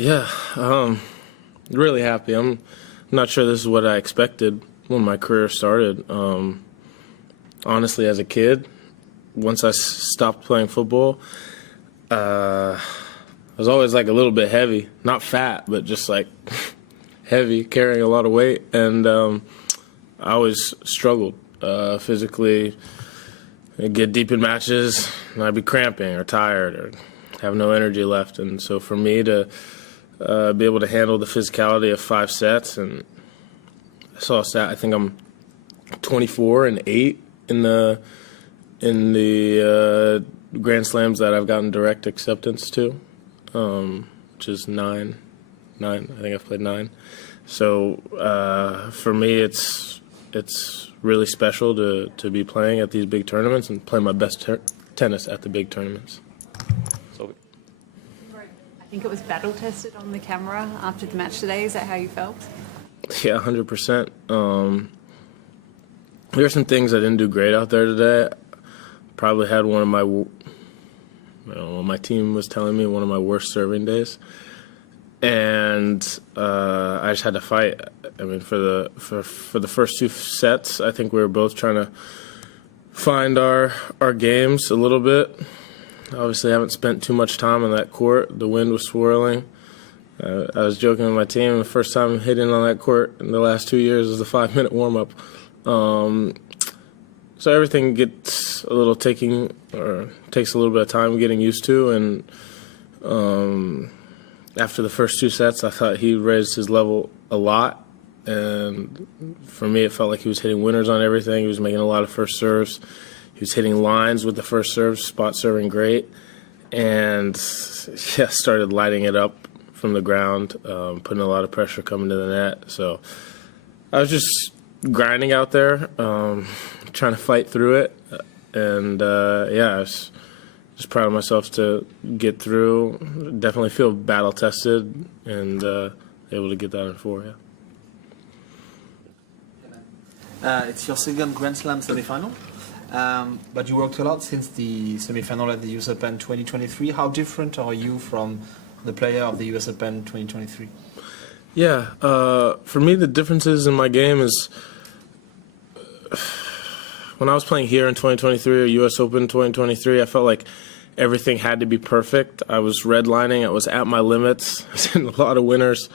Yeah, really happy. I'm not sure this is what I expected when my career started. Honestly, as a kid, once I stopped playing football, I was always like a little bit heavy, not fat, but just like heavy, carrying a lot of weight, and I always struggled physically. I'd get deep in matches, and I'd be cramping or tired or have no energy left. And so for me to be able to handle the physicality of 5 sets, and I saw a stat, I think I'm 24-8 in the Grand Slams that I've gotten direct acceptance to, which is 9. I think I've played 9. So for me, it's really special to be playing at these big tournaments and play my best tennis at the big tournaments. So. I think it was battle tested on the camera after the match today. Is that how you felt? Yeah, 100%. There are some things I didn't do great out there today. Probably had one of my, my team was telling me, one of my worst serving days. And I just had to fight. I mean, for the first 2 sets, I think we were both trying to find our games a little bit. Obviously, I haven't spent too much time on that court. The wind was swirling. I was joking with my team. The first time hitting on that court in the last 2 years was the 5-minute warm-up. So everything takes a little bit of time getting used to. And after the first 2 sets, I thought he raised his level a lot. And for me, it felt like he was hitting winners on everything. He was making a lot of first serves. He was hitting lines with the first serves, spot serving great. And yeah, started lighting it up from the ground, putting a lot of pressure coming to the net. So I was just grinding out there, trying to fight through it. And yeah, I was just proud of myself to get through. Definitely feel battle tested and able to get that in 4. Yeah. It's your second Grand Slam semi-final, but you worked a lot since the semi-final at the US Open 2023. How different are you from the player of the US Open 2023? Yeah, for me the differences in my game is when I was playing here in 2023 or US Open 2023, I felt like everything had to be perfect. I was redlining, I was at my limits, I was hitting a lot of winners,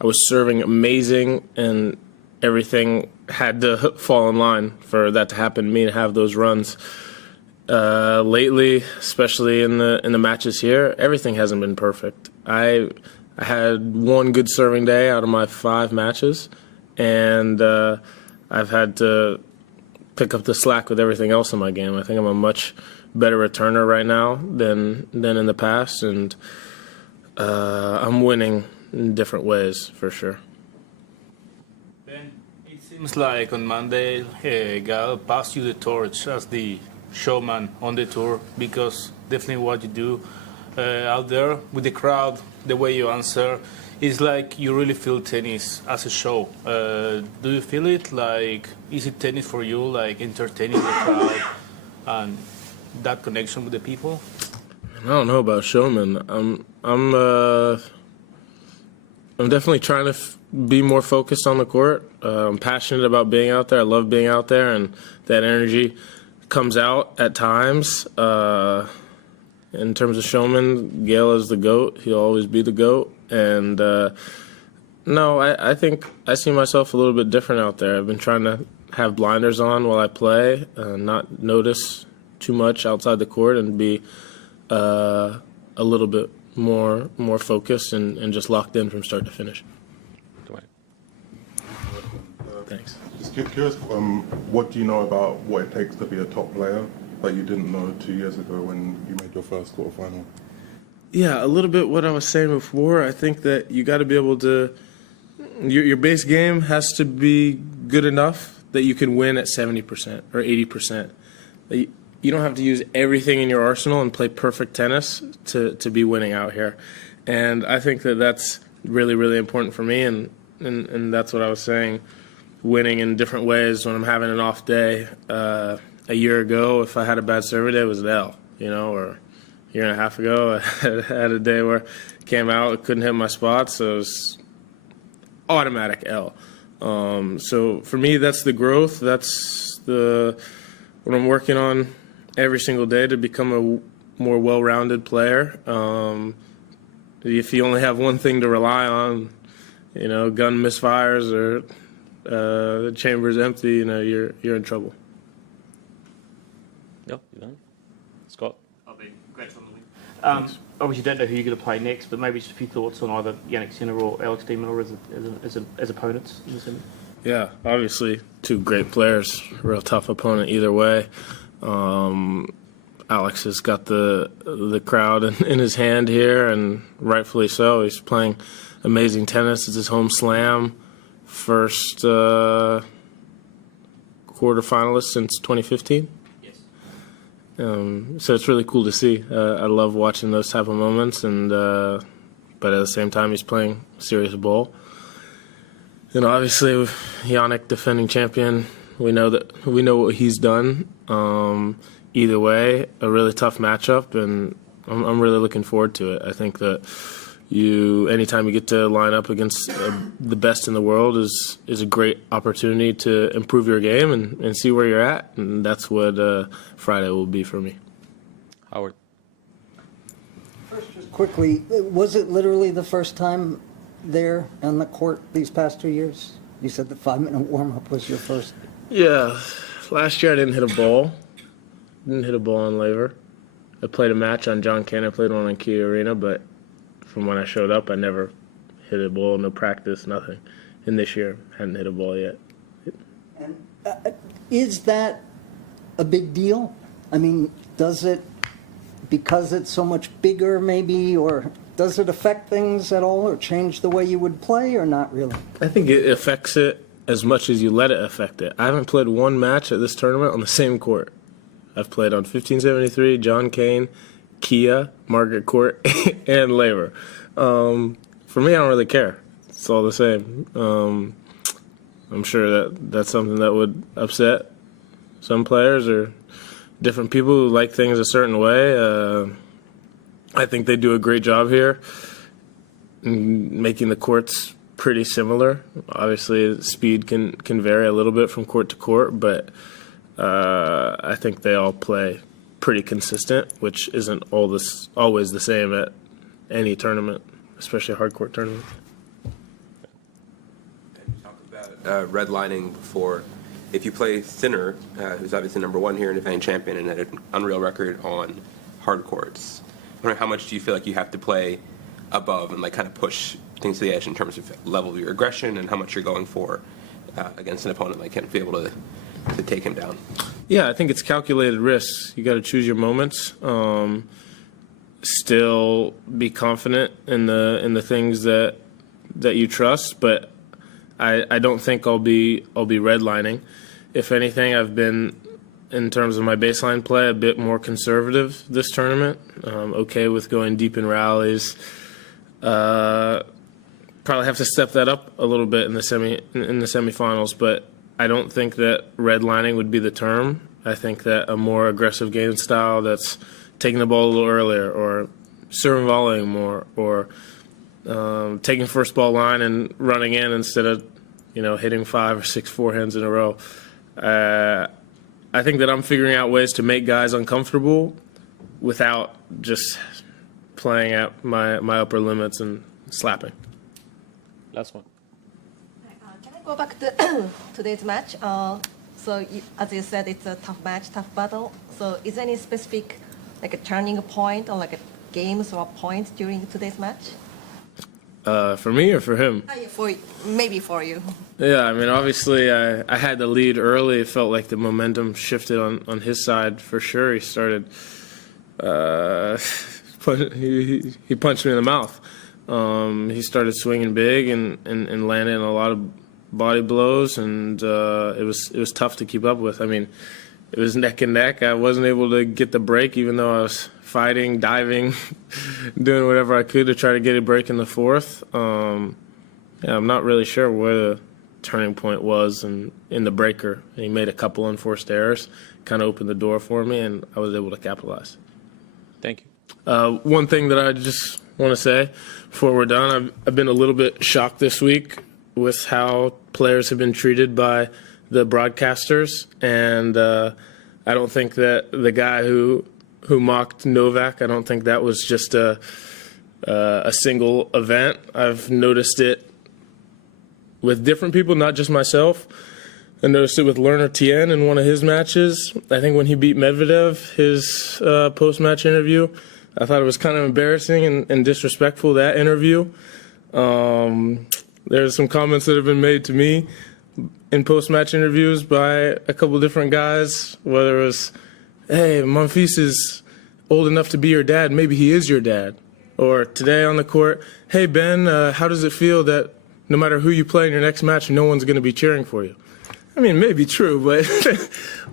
I was serving amazing, and everything had to fall in line for that to happen to me, to have those runs. Lately, especially in the matches here, everything hasn't been perfect. I had 1 good serving day out of my 5 matches, and I've had to pick up the slack with everything else in my game. I think I'm a much better returner right now than in the past, and I'm winning in different ways for sure. Seems like on Monday, Gal passed you the torch as the showman on the tour, because definitely what you do out there with the crowd, the way you answer, is like you really feel tennis as a show. Do you feel it? Like, is it tennis for you, like entertaining the crowd and that connection with the people? I don't know about Showman. I'm definitely trying to be more focused on the court. I'm passionate about being out there. I love being out there, and that energy comes out at times. In terms of Showman, Gael is the GOAT. He'll always be the GOAT. And no, I think I see myself a little bit different out there. I've been trying to have blinders on while I play, not notice too much outside the court, and be a little bit more focused and just locked in from start to finish. Thanks. Just curious, what do you know about what it takes to be a top player that you didn't know 2 years ago when you made your first quarterfinal? Yeah, a little bit what I was saying before. I think that you got to be able to, your base game has to be good enough that you can win at 70% or 80%. You don't have to use everything in your arsenal and play perfect tennis to be winning out here. And I think that that's really, really important for me, and that's what I was saying. Winning in different ways when I'm having an off day. A year ago, if I had a bad serve day, it was an L, or year and a half ago. I had a day where I came out, couldn't hit my spots, so it was automatic L. So for me, that's the growth. That's what I'm working on every single day to become a more well-rounded player. If you only have one thing to rely on, you know, gun misfires or the chamber's empty, you know, you're in trouble. Yeah, you done? Scott? I'll be great on the win. Obviously, don't know who you're going to play next, but maybe just a few thoughts on either Yannick Sinner or Alex de Minaur as opponents in the semi. Yeah, obviously two great players, real tough opponent either way. Alex has got the crowd in his hand here, and rightfully so. He's playing amazing tennis. It's his home slam, first quarter finalist since 2015. Yes. So it's really cool to see. I love watching those type of moments, and but at the same time, he's playing serious ball. And obviously, Yannick, defending champion, we know what he's done. Either way, a really tough matchup, and I'm really looking forward to it. I think that anytime you get to line up against the best in the world is a great opportunity to improve your game and see where you're at, and that's what Friday will be for me. Howard? First, just quickly, was it literally the first time there on the court these past 2 years? You said the 5-minute warm-up was your first. Yeah, last year I didn't hit a ball. Didn't hit a ball on Laver. I played a match on John Cannon. I played one on Key Arena, but from when I showed up, I never hit a ball, no practice, nothing. And this year, hadn't hit a ball yet. And is that a big deal? I mean, does it, because it's so much bigger maybe, or does it affect things at all or change the way you would play, or not really? I think it affects it as much as you let it affect it. I haven't played one match at this tournament on the same court. I've played on 1573, John Cain, Kia, Margaret Court, and Laver. For me, I don't really care. It's all the same. I'm sure that's something that would upset some players or different people who like things a certain way. I think they do a great job here in making the courts pretty similar. Obviously, speed can vary a little bit from court to court, but I think they all play pretty consistent, which isn't always the same at any tournament, especially a hard court tournament. You talked about redlining before. If you play Sinner, who's obviously #1 here and defending champion and had an unreal record on hard courts, I wonder how much do you feel like you have to play above and like kind of push things to the edge in terms of level of your aggression and how much you're going for against an opponent like him to be able to take him down? Yeah, I think it's calculated risks. You got to choose your moments. Still be confident in the things that you trust, but I don't think I'll be redlining. If anything, I've been, in terms of my baseline play, a bit more conservative this tournament. Okay with going deep in rallies. Probably have to step that up a little bit in the semifinals, but I don't think that redlining would be the term. I think that a more aggressive game style that's taking the ball a little earlier, or serving volleying more, or taking first ball line and running in instead of hitting 5 or 6 forehands in a row. I think that I'm figuring out ways to make guys uncomfortable without just playing at my upper limits and slapping. Last one. Can I go back to today's match? As you said, it's a tough match, tough battle. So is there any specific, like a turning point or like a games or points during today's match? For me or for him? Maybe for you. Yeah, I mean, obviously I had the lead early. It felt like the momentum shifted on his side for sure. He started, he punched me in the mouth. He started swinging big and landing a lot of body blows, and it was tough to keep up with. I mean, it was neck and neck. I wasn't able to get the break, even though I was fighting, diving, doing whatever I could to try to get a break in the fourth. I'm not really sure where the turning point was in the breaker. He made a couple unforced errors, kind of opened the door for me, and I was able to capitalize. Thank you. One thing that I just want to say before we're done, I've been a little bit shocked this week with how players have been treated by the broadcasters, and I don't think that the guy who mocked Novak, I don't think that was just a single event. I've noticed it with different people, not just myself. I noticed it with Lerner Tien in one of his matches. I think when he beat Medvedev, his post-match interview, I thought it was kind of embarrassing and disrespectful, that interview. There's some comments that have been made to me in post-match interviews by a couple different guys, whether it was, hey, Monfils is old enough to be your dad, maybe he is your dad. Or today on the court, hey, Ben, how does it feel that no matter who you play in your next match, no one's going to be cheering for you? I mean, it may be true,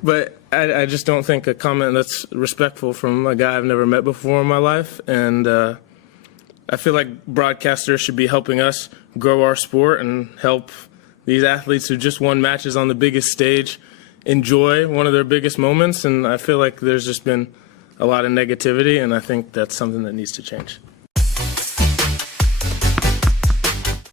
but I just don't think a comment that's respectful from a guy I've never met before in my life. And I feel like broadcasters should be helping us grow our sport and help these athletes who just won matches on the biggest stage enjoy one of their biggest moments. And I feel like there's just been a lot of negativity, and I think that's something that needs to change.